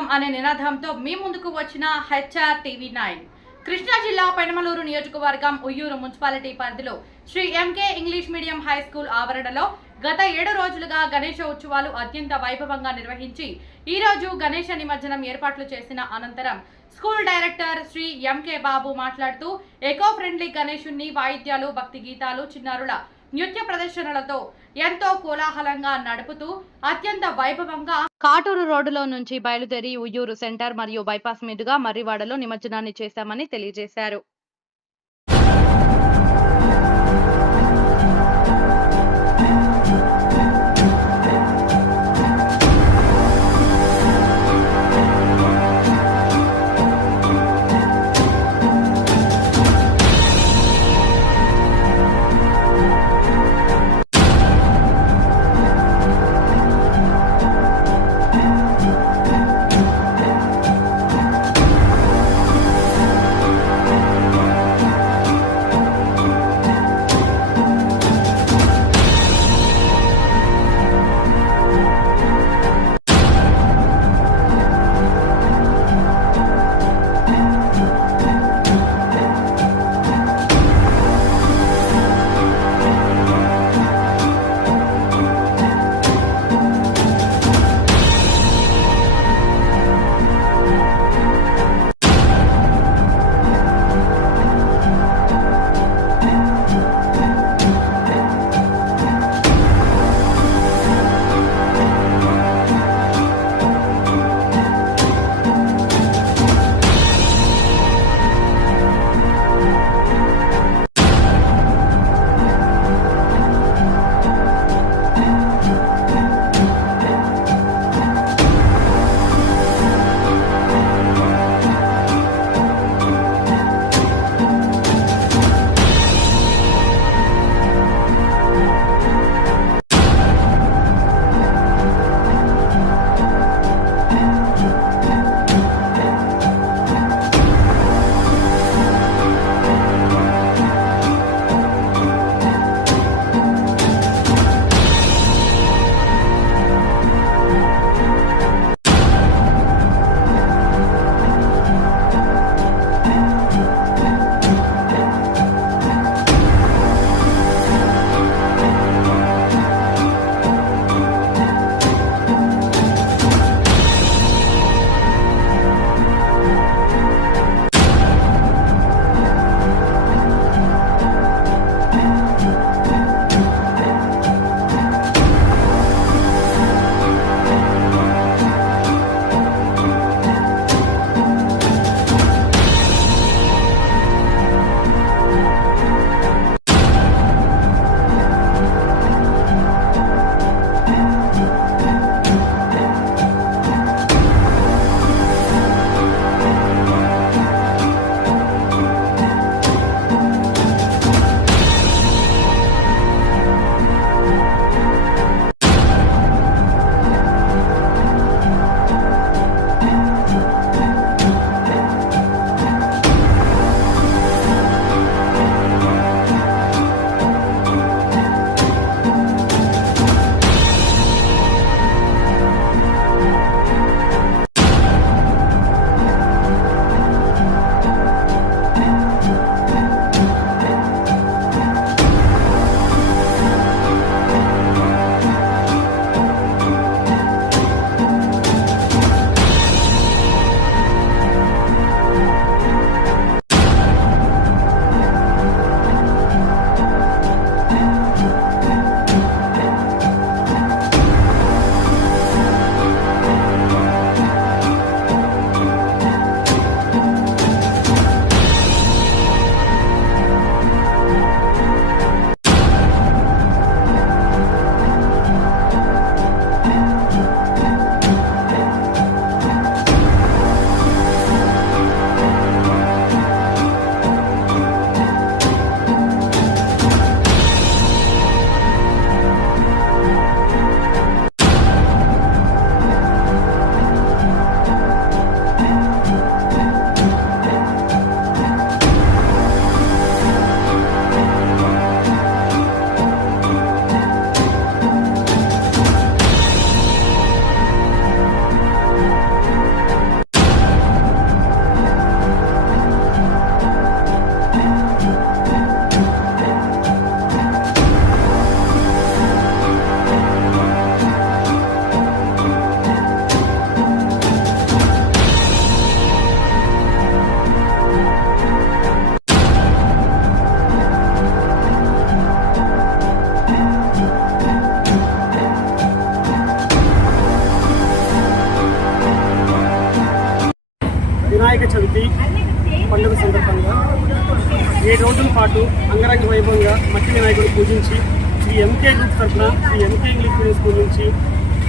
కోసం అనే నినాదంతో మీ ముందుకు వచ్చిన హెచ్ఆర్ టీవీ9. కృష్ణా జిల్లా పెనమలూరు నియోజకవర్గం ఉయ్యూరు మున్సిపాలిటీ పరిధిలో Sri MK English medium high school ఆవరణలో గత 7 రోజులుగా గణేష ఉత్సవాలు అత్యంత వైభవంగా నిర్వహించి ఈ రోజు గణేష నిమజ్జనం ఏర్పాట్లు చేసిన అనంతరం స్కూల్ డైరెక్టర్ శ్రీ ఎంకే బాబు మాట్లాడుతూ ఎకో ఫ్రెండ్లీ గణేశుణ్ణి వాయిద్యాలు, భక్తి గీతాలు, చిన్నారుల నృత్య ప్రదర్శనలతో ఎంతో కోలాహలంగా నడుపుతూ అత్యంత వైభవంగా కాటూరు రోడ్డులో నుంచి బయలుదేరి ఉయ్యూరు సెంటర్ మరియు బైపాస్ మీదుగా మర్రివాడలో నిమజ్జనాన్ని చేశామని తెలియజేశారు. పండుగ సందర్భంగా 7 రోజుల పాటు అంగరంగ వైభవంగా మట్టి వినాయకుడు పూజించి శ్రీ ఎంకే గ్రూప్ తరఫున Sri MK English medium school నుంచి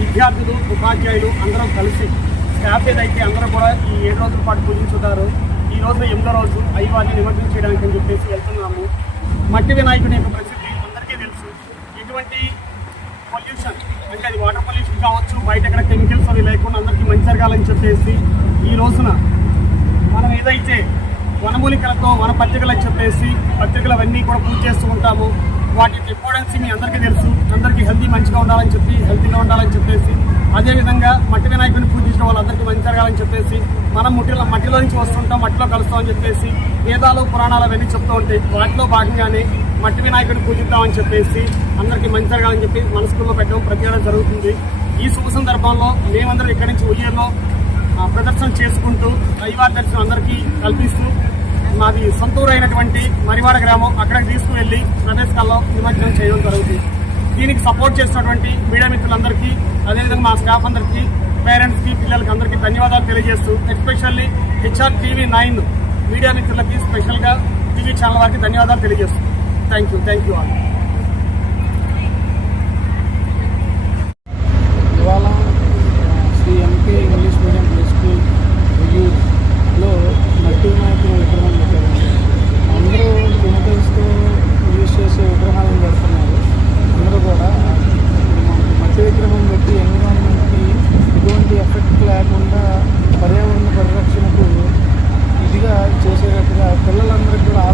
విద్యార్థులు ఉపాధ్యాయులు అందరం కలిసి స్టాఫ్ ఏదైతే అందరూ కూడా ఈ 7 రోజుల పాటు పూజించుతారో ఈ రోజు 8వ రోజు అయ్యవారిని నిమజ్జనం చేయడానికి అని చెప్పేసి వెళ్తున్నాము. మట్టి వినాయకుడి యొక్క ప్రసిద్ధి అందరికీ తెలుసు. ఎటువంటి పొల్యూషన్ అంటే అది వాటర్ పొల్యూషన్ కావచ్చు, బయట ఎక్కడ కెమికల్స్ అవి లేకుండా అందరికీ మంచి జరగాలని చెప్పేసి ఈ రోజున మనం ఏదైతే వనమూలికలతో వన పత్రికలు అని చెప్పేసి పత్రికలు అవన్నీ కూడా పూజ చేస్తూ ఉంటాము. వాటి ఇంపార్టెన్స్ మీ అందరికీ తెలుసు. అందరికీ మంచిగా ఉండాలని చెప్పి హెల్తీగా ఉండాలని చెప్పేసి అదేవిధంగా మట్టి వినాయకుడిని పూజించిన వాళ్ళందరికీ మంచి జరగాలని చెప్పేసి మనం మట్టిలో నుంచి వస్తుంటాం, మట్టిలో కలుస్తామని చెప్పేసి వేదాలు పురాణాలు అవన్నీ చెప్తూ ఉంటాయి. వాటిలో భాగంగానే మట్టి వినాయకుడిని పూజిద్దామని చెప్పేసి అందరికీ మంచి జరగాలని చెప్పి మన స్కూల్లో పెట్టడం ప్రతి జరుగుతుంది. ఈ శుభ సందర్భంలో మేమందరం ఇక్కడి నుంచి ఉయ్యూరులో ప్రదర్శన చేసుకుంటూ అయ్యవారి దర్శనం అందరికీ కల్పిస్తూ మాది సొంతూరు అయినటువంటి మరివాడ గ్రామం అక్కడికి తీసుకువెళ్లి ప్రదేశాల్లో నిమజ్జనం చేయడం జరుగుతుంది. దీనికి సపోర్ట్ చేసినటువంటి మీడియా మిత్రులందరికీ అదేవిధంగా మా స్టాఫ్ అందరికీ పేరెంట్స్కి పిల్లలకి అందరికీ ధన్యవాదాలు తెలియజేస్తూ ఎస్పెషల్లీ HR-TV9 మీడియా మిత్రులకి స్పెషల్గా టీవీ ఛానల్ వారికి ధన్యవాదాలు తెలియజేస్తూ థ్యాంక్ యూ ఆల్. ఇవాళ Shri MK English medium high school ఉయ్యూరులో మట్టి వినాయకుడు విగ్రహం పెట్టారండి. అందరూ కెమికల్స్తో యూజ్ చేసే విగ్రహాలను పెడుతున్నారు. అందరూ కూడా మట్టి విగ్రహం పెట్టి ఎన్విరాన్మెంట్కి ఎటువంటి ఎఫెక్ట్ లేకుండా పర్యావరణ పరిరక్షణకు ఇదిగా చేసేటట్టుగా పిల్లలందరికీ కూడా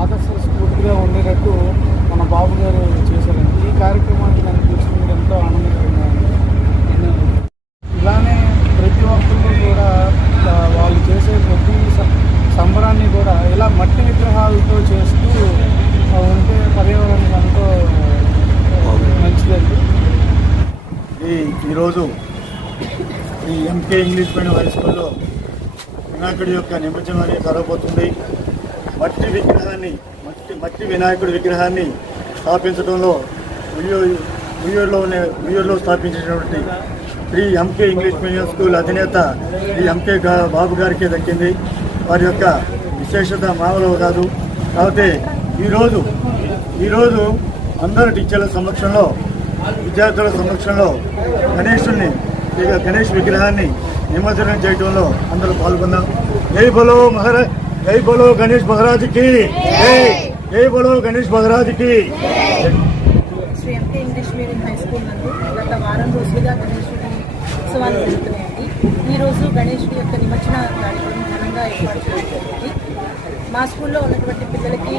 ఆదర్శ స్ఫూర్తిగా ఉండేటట్టు మన బాబు గారు చేశారండి. ఈ కార్యక్రమాన్ని నన్ను చూసుకుంటే ఎంతో ఆనందకరంగా ఉంది. ఇలానే ప్రతి ఒక్కరు కూడా వాళ్ళు చేసే ప్రతి సంబరాన్ని కూడా ఇలా మట్టి విగ్రహాలతో చేస్తూ ఉంటే పర్యావరణం ఎంతో మంచిదండి. ఈరోజు ఈ ఎంకే ఇంగ్లీష్ మీడియం హై స్కూల్లో వినాయకుడి యొక్క నిమజ్జనం అనేది జరగబోతుంది. మట్టి వినాయకుడి విగ్రహాన్ని స్థాపించడంలో ఉయ్యూరులో స్థాపించినటువంటి Shri MK English medium school అధినేత శ్రీ ఎంకే బాబు గారికి దక్కింది. వారి యొక్క విశేషత మామూలు కాదు. కాకపోతే ఈరోజు అందరు టీచర్ల సమక్షంలో విద్యార్థుల సమక్షంలో గణేష్ విగ్రహాన్ని నిమజ్జనం చేయడంలో అందరూ పాల్గొన్నాం. జై బోలో గణేష్ మహారాజ్కి జై బోలో గణేష్ మహారాజ్కి. Shri MK English medium high school నందు గత వారం రోజులుగా గణేశుడి ఉత్సవాలు జరుగుతున్నాయండి. ఈరోజు గణేశుడి యొక్క నిమజ్జన కార్యక్రమం ఘనంగా ఏర్పాటు చేయడం జరిగింది. మా స్కూల్లో ఉన్నటువంటి పిల్లలకి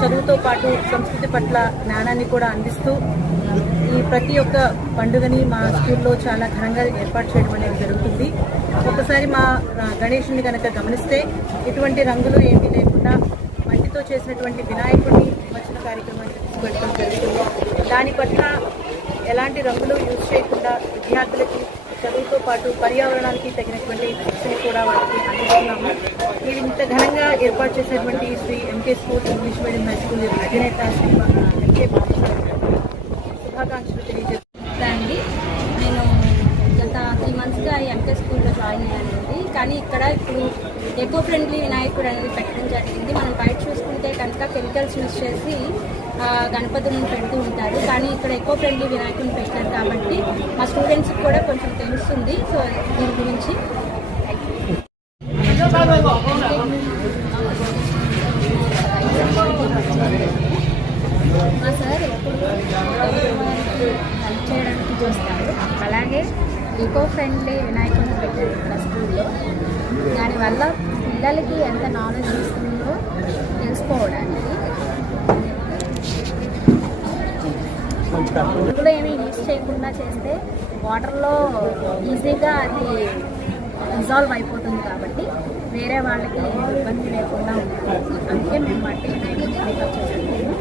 చదువుతో పాటు సంస్కృతి పట్ల జ్ఞానాన్ని కూడా అందిస్తూ ఈ ప్రతి ఒక్క పండుగని మా స్కూల్లో చాలా ఘనంగా ఏర్పాటు చేయడం అనేది జరుగుతుంది. ఒకసారి మా గణేశుని కనుక గమనిస్తే ఎటువంటి రంగులు ఏమీ లేకుండా మట్టితో చేసినటువంటి వినాయకుడిని నిమజ్జన కార్యక్రమాన్ని తీసుకెళ్ళడం జరుగుతుంది. దాని పట్ల ఎలాంటి రంగులు యూజ్ చేయకుండా విద్యార్థులకి చదువుతో పాటు పర్యావరణానికి తగినటువంటి శిక్షణ కూడా వాళ్ళకి అందిస్తున్నాము. మీరు ఇంత ఘనంగా ఏర్పాటు చేసినటువంటి Sri MK school English medium high school అధినేత శ్రీ ఎంకే బాబు శుభాకాంక్షలు తెలియజేస్తానండి. నేను గత 3 monthsగా ఎంకే స్కూల్లో జాయిన్ అయ్యానండి. కానీ ఇక్కడ ఇప్పుడు ఎకో ఫ్రెండ్లీ వినాయకుడు అనేది పెట్టడం జరిగింది. మనం బయట చూసుకుంటే కనుక కెమికల్స్ యూజ్ చేసి గణపతులను పెడుతూ ఉంటారు. కానీ ఇక్కడ ఎకో ఫ్రెండ్లీ వినాయకుడిని పెట్టారు కాబట్టి మా స్టూడెంట్స్కి కూడా కొంచెం తెలుస్తుంది. సో దీని గురించి మా సార్ ఎప్పుడు హెల్ప్ చేయడానికి చూస్తారు. అలాగే ఈకో ఫ్రెండ్లీ వినాయకుడిని పెట్టారు ఇక్కడ స్కూల్లో. దానివల్ల పిల్లలకి ఎంత నాలెడ్జ్ ఇస్తుందో తెలుసుకోవడానికి ఇప్పుడు ఏమీ యూజ్ చేయకుండా చేస్తే వాటర్లో ఈజీగా అది డిజాల్వ్ అయిపోతుంది కాబట్టి వేరే వాళ్ళకి ఇబ్బంది లేకుండా ఉంటుంది. అందుకే మేము మట్టి వినాయకుడిని ప్రిఫర్ చేస్తున్నాము.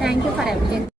Thank you for everything.